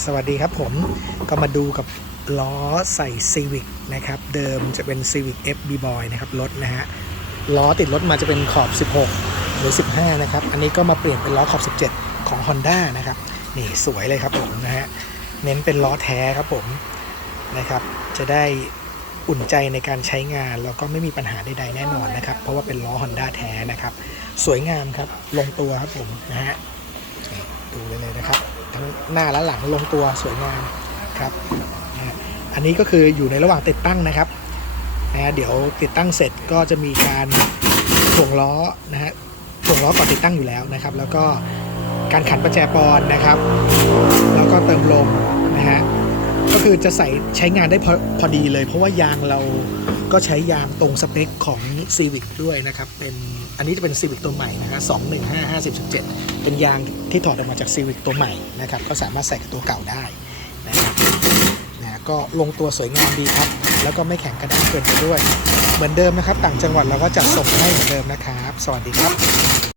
สวัสดีครับผมก็มาดูกับล้อใส่ Civic นะครับ เดิมจะเป็น Civic FB Boy นะครับ รถนะฮะ ล้อติดรถมาจะเป็นขอบ 16 หรือ 15 นะครับ อันนี้ก็มาเปลี่ยนเป็นล้อขอบ 17 ของ Honda นะครับ นี่สวยเลยครับผมนะฮะ เน้นเป็นล้อแท้ครับผมนะครับ จะได้อุ่นใจในการใช้งาน แล้วก็ไม่มีปัญหาใดๆแน่นอนนะครับ เพราะว่าเป็นล้อ Honda แท้นะครับ สวยงามครับ ลงตัวครับผมนะฮะดูได้เลยนะครับ หน้าและหลังลงตัวสวยงามครับนะฮะอันนี้ก็คืออยู่ในระหว่างติดตั้งนะครับนะฮะเดี๋ยวติดตั้งเสร็จก็จะมีการถ่วงล้อนะฮะถ่วงล้อก่อนติดตั้งอยู่แล้วนะครับ แล้วก็การขันประแจปอนนะครับ แล้วก็เติมลมนะฮะก็คือจะใส่ใช้งานได้พอพอดีเลย เพราะว่ายางเรา ก็ใช้ยางตรงสเปคของ Civic ด้วยนะครับ เป็นอันนี้จะเป็น Civic ตัวใหม่นะฮะ215 50 17 เป็นยางที่ถอดออกมาจาก Civic ตัวใหม่นะครับ ก็สามารถใส่กับตัวเก่าได้นะครับนะก็ลงตัวสวยงามดีครับ แล้วก็ไม่แข็งกระด้างเกินไปด้วย เหมือนเดิมนะครับ ต่างจังหวัดเราก็จัดส่งให้เหมือนเดิมนะครับ สวัสดีครับ